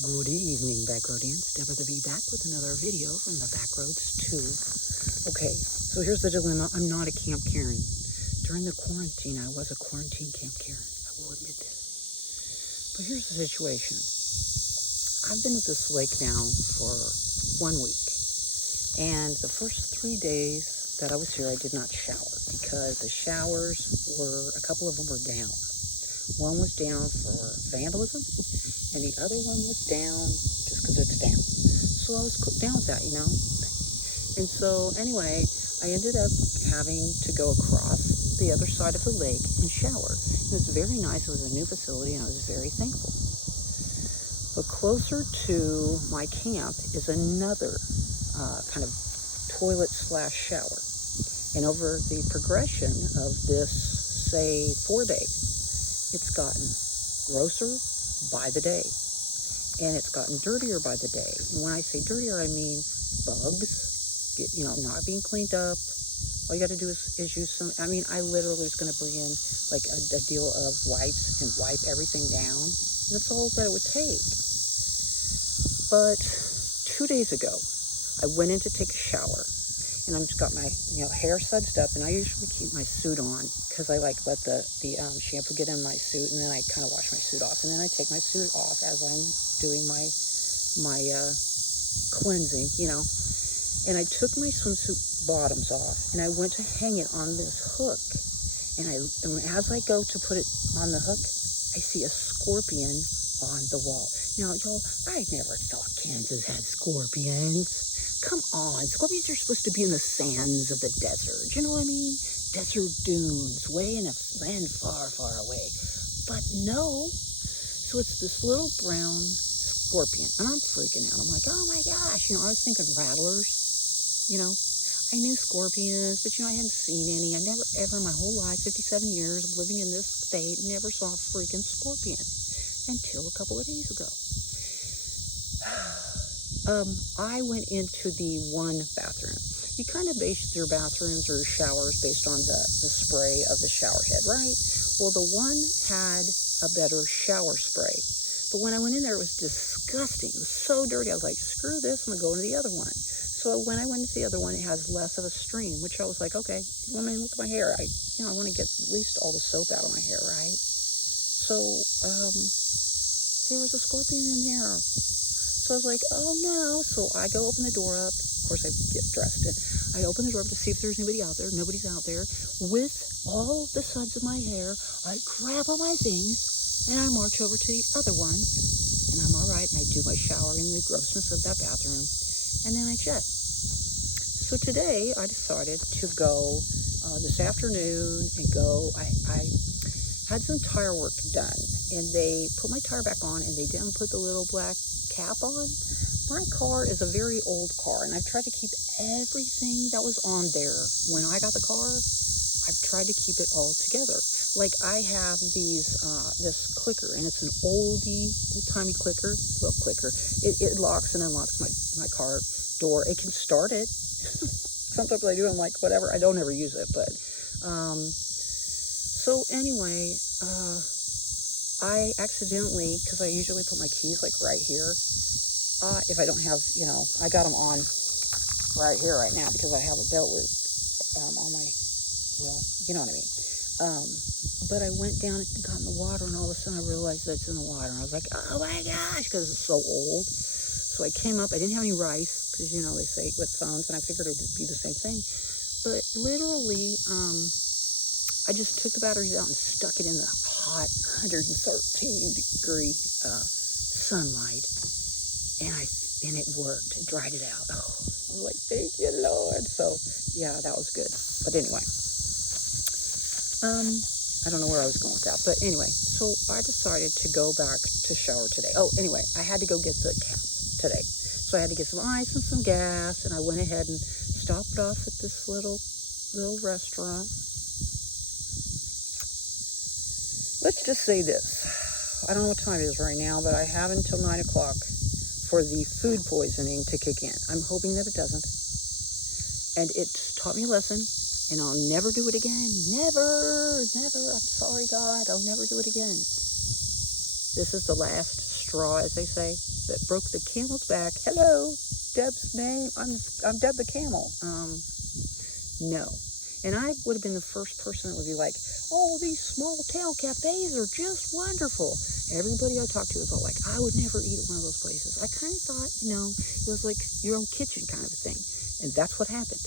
Good evening, Backroadians. Deborah the Bee back with another video from the Backroads Tube. Okay, so here's the dilemma. I'm not a Camp Karen. During the quarantine, I was a quarantine Camp Karen. I will admit this. But here's the situation. I've been at this lake now for 1 week. And the first 3 days that I was here, I did not shower because the showers were, a couple of them were down. One was down for vandalism, and the other one was down just because it's down. So I was down with that, And so anyway, I ended up having to go across the other side of the lake and shower. It was very nice. It was a new facility, and I was very thankful. But closer to my camp is another kind of toilet/shower. And over the progression of this, say, 4 days, it's gotten grosser by the day. And it's gotten dirtier by the day. And when I say dirtier, I mean bugs, not being cleaned up. All you got to do is use some, I literally was going to bring in like a deal of wipes and wipe everything down. That's all that it would take. But 2 days ago, I went in to take a shower. And I've just got my, hair sudsed up, and I usually keep my suit on because I let the shampoo get in my suit, and then I kind of wash my suit off, and then I take my suit off as I'm doing my cleansing, And I took my swimsuit bottoms off, and I went to hang it on this hook, and as I go to put it on the hook, I see a scorpion on the wall. Now, y'all, I never thought Kansas had scorpions. Come on, scorpions are supposed to be in the sands of the desert. You know what I mean? Desert dunes, way in a land far, far away. But no. So it's this little brown scorpion, and I'm freaking out. I'm like, oh my gosh. I was thinking rattlers. I knew scorpions, but I hadn't seen any. I never ever in my whole life, 57 years of living in this state, never saw a freaking scorpion until a couple of days ago. I went into the one bathroom. You kind of base your bathrooms or showers based on the spray of the shower head, right? Well, the one had a better shower spray. But when I went in there, it was disgusting. It was so dirty. I was like, screw this, I'm going to go into the other one. So when I went into the other one, it has less of a stream, which I was like, okay, look at my hair. I want to get at least all the soap out of my hair, right? So there was a scorpion in there. So I was like, oh no. So I go open the door up. Of course, I get dressed. And I open the door up to see if there's anybody out there. Nobody's out there. With all the suds of my hair, I grab all my things and I march over to the other one. And I'm all right. And I do my shower in the grossness of that bathroom. And then I jet. So today I decided to go this afternoon and go. I had some tire work done. And they put my tire back on and they didn't put the little black cap on. My car is a very old car, and I've tried to keep everything that was on there when I got the car. I've tried to keep it all together. Like I have this clicker, and it's an old-timey clicker. Well, clicker. It locks and unlocks my car door. It can start it. Sometimes I do. I'm like, whatever. I don't ever use it, but so anyway. I accidentally, because I usually put my keys like right here, if I don't have, I got them on right here right now because I have a belt loop on my, you know what I mean. But I went down and got in the water, and all of a sudden I realized that it's in the water, and I was like, oh my gosh, because it's so old. So I came up. I didn't have any rice because, they say with phones, and I figured it would be the same thing. But literally, I just took the batteries out and stuck it in the hot 113-degree sunlight, and it worked. It dried it out. Oh, I was like, thank you, Lord. So yeah, that was good. But anyway, I don't know where I was going with that. But anyway, so I decided to go back to shower today. Oh, anyway, I had to go get the cap today, so I had to get some ice and some gas, and I went ahead and stopped off at this little restaurant. Let's just say this. I don't know what time it is right now, but I have until 9 o'clock for the food poisoning to kick in. I'm hoping that it doesn't. And it's taught me a lesson, and I'll never do it again. Never. I'm sorry, God. I'll never do it again. This is the last straw, as they say, that broke the camel's back. Hello, Deb's name. I'm Deb the camel. No. And I would have been the first person that would be like, oh, these small town cafes are just wonderful. Everybody I talked to was all like, I would never eat at one of those places. I kind of thought, it was like your own kitchen kind of a thing. And that's what happened.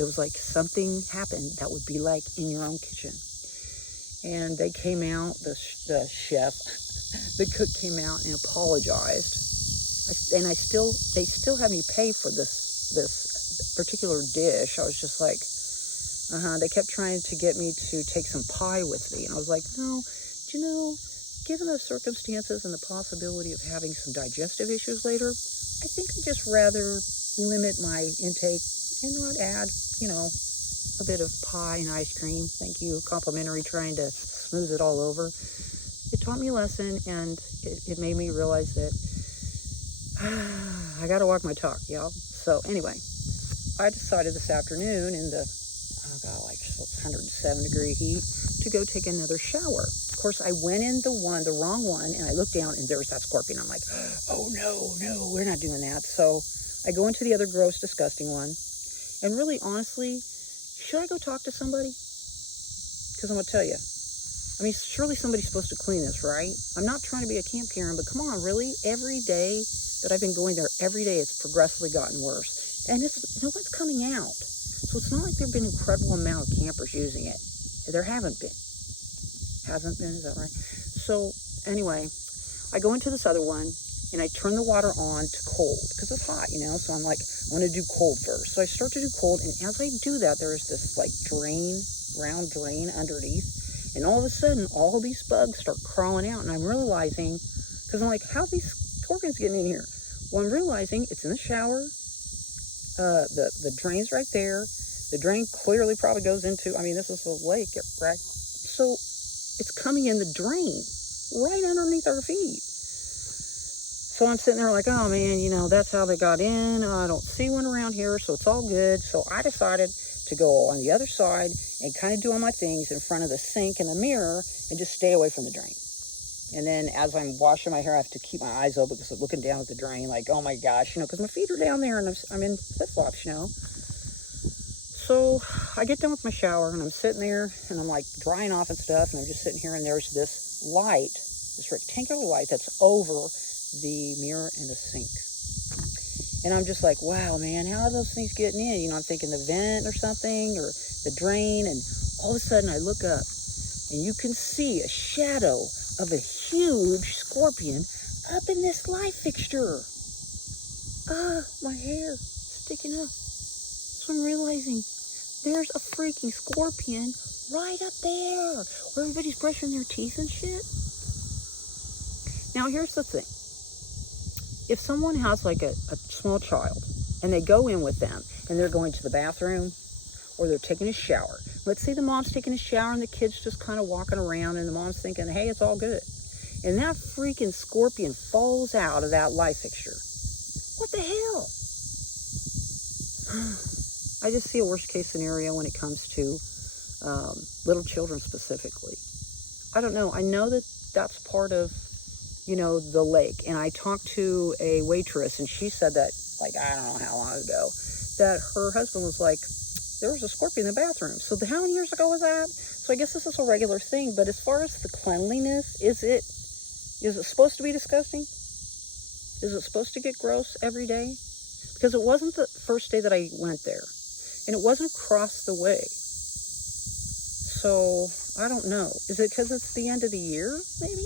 It was like something happened that would be like in your own kitchen. And they came out, the chef, the cook came out and apologized. And they still had me pay for this particular dish. I was just like, they kept trying to get me to take some pie with me. And I was like, no, given the circumstances and the possibility of having some digestive issues later, I think I'd just rather limit my intake and not add, a bit of pie and ice cream. Thank you, complimentary, trying to smooth it all over. It taught me a lesson, and it made me realize that I got to walk my talk, y'all. So anyway, I decided this afternoon in the 107-degree heat to go take another shower. Of course, I went in the wrong one, and I looked down, and there's that scorpion. I'm like, oh, no, we're not doing that. So I go into the other gross, disgusting one, and really, honestly, should I go talk to somebody? Because I'm going to tell you, surely somebody's supposed to clean this, right? I'm not trying to be a camp Karen, but come on, really? Every day that I've been going there, every day it's progressively gotten worse. And no one's coming out. So it's not like there have been an incredible amount of campers using it. There haven't been. Hasn't been, is that right? So anyway, I go into this other one, and I turn the water on to cold, because it's hot, so I'm like, I'm going to do cold first. So I start to do cold, and as I do that, there's this round drain underneath, and all of a sudden, all these bugs start crawling out, and I'm realizing, because I'm like, how are these scorpions getting in here? Well, I'm realizing it's in the shower. The drain's right there. The drain clearly probably goes into, this is a lake, right? So it's coming in the drain right underneath our feet. So I'm sitting there like, oh man, that's how they got in. I don't see one around here, so it's all good. So I decided to go on the other side and kind of do all my things in front of the sink and the mirror and just stay away from the drain. And then as I'm washing my hair, I have to keep my eyes open because I'm looking down at the drain like, oh my gosh, because my feet are down there and I'm in flip-flops, So I get done with my shower and I'm sitting there and I'm like drying off and stuff, and I'm just sitting here, and there's this light, this rectangular light that's over the mirror and the sink. And I'm just like, wow, man, how are those things getting in? I'm thinking the vent or something, or the drain, and all of a sudden I look up and you can see a shadow of a huge scorpion up in this light fixture. My hair sticking up. So I'm realizing there's a freaking scorpion right up there where everybody's brushing their teeth and shit. Now, here's the thing. If someone has like a small child and they go in with them and they're going to the bathroom or they're taking a shower. Let's say the mom's taking a shower and the kid's just kind of walking around and the mom's thinking, hey, it's all good. And that freaking scorpion falls out of that light fixture. What the hell? I just see a worst case scenario when it comes to little children specifically. I don't know. I know that that's part of, the lake. And I talked to a waitress and she said that, like, I don't know how long ago, that her husband was like, there was a scorpion in the bathroom. So how many years ago was that? So I guess this is a regular thing. But as far as the cleanliness, is it supposed to be disgusting? Is it supposed to get gross every day? Because it wasn't the first day that I went there. And it wasn't across the way. So, I don't know. Is it because it's the end of the year, maybe?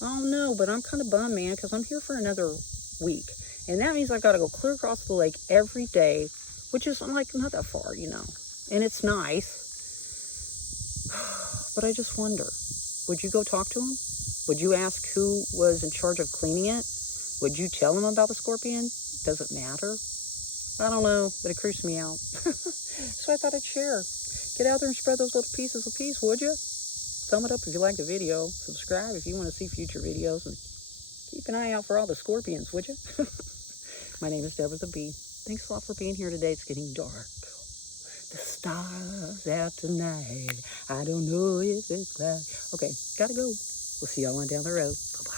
I don't know, but I'm kind of bummed, man, because I'm here for another week. And that means I've got to go clear across the lake every day, which is, like, not that far, And it's nice. But I just wonder, would you go talk to him? Would you ask who was in charge of cleaning it? Would you tell him about the scorpion? Does it matter? I don't know, but it creeps me out. So I thought I'd share. Get out there and spread those little pieces of peace, would you? Thumb it up if you like the video. Subscribe if you want to see future videos. And keep an eye out for all the scorpions, would you? My name is Deborah the Bee. Thanks a lot for being here today. It's getting dark. The stars out tonight. I don't know if it's cloud. Okay, gotta go. We'll see y'all on down the road. Bye-bye.